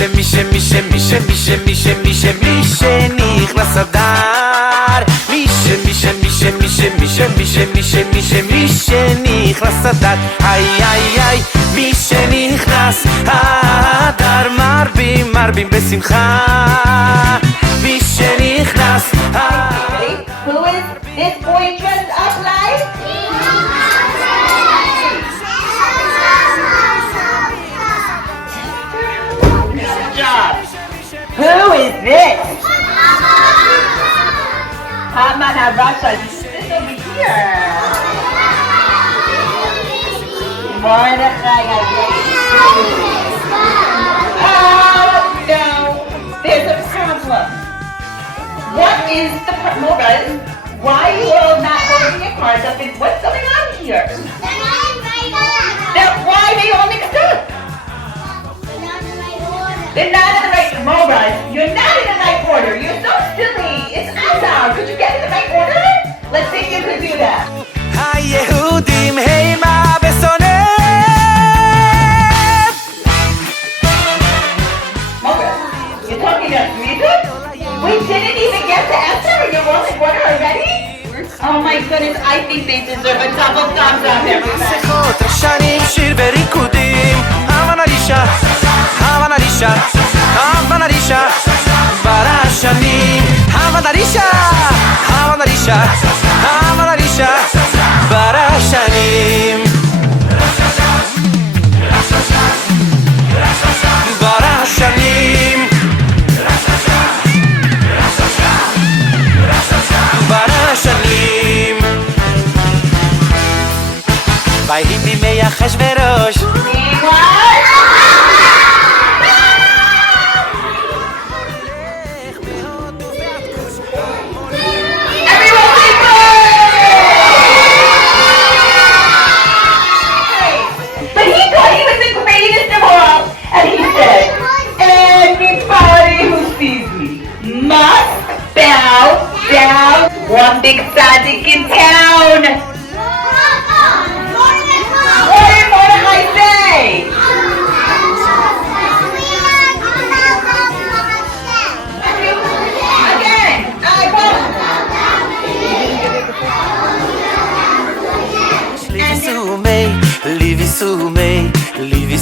שנכנס אדר, מי שנכנס אדר, איי איי איי, מי שנכנס אדר, מרבים בשמחה, מי שנכנס אדר. Who is this boy dressed up like? Good job. Who is this? Haman HaRasha. This over here. Mordechai. Oh no, there's a problem. What is the problem, guys? Why are you all not holding your cards up? And what's going on here? Then why are they all mixed up? They're not in the right order. You're not in the right order. You're so silly. It's Adar. Could you get in the right order? Let's see if you could do that. היהודים המה ושונא. You're talking about music? We didn't even get to answer and you're rolling order already? Oh my goodness, I think they deserve a double thumbs up, everybody. מסכות רשנים, שיר וריקודים, אמן הרישה, אמן הרישה, אמן הרישה, ברשנים, אמן הרישה, אמן הרישה, אמן הרישה, ברשנים. ברשנים. ברשנים. ויהי בימי אחשוורוש. One big tzaddik in town. What did Mordechai say? Again, I won't. Livi sume,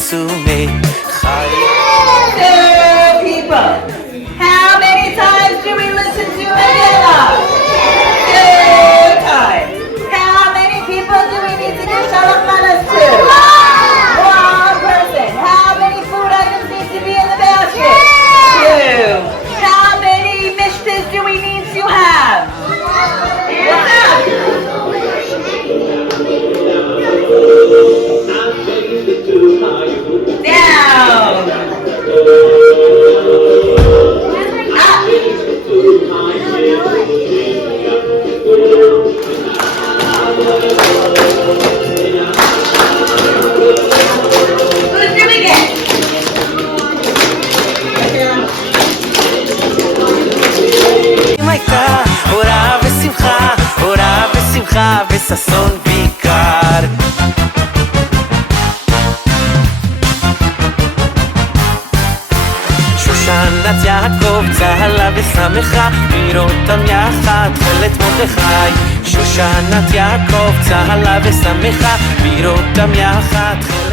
So people, how many times do we listen to Adar? 2 times. How many people do we need to give shalom manas to? 1 person. How many food items need to be in the basket? 2. How many mishtas do we need to have? Down. Who's doing it? הייתה אורה ושמחה וששון בעיקר. שושנת יעקב צהלה ושמחה, לראותם יחד תכלת מרדכי. שושנת יעקב צהלה ושמחה, לראותם יחד תכלת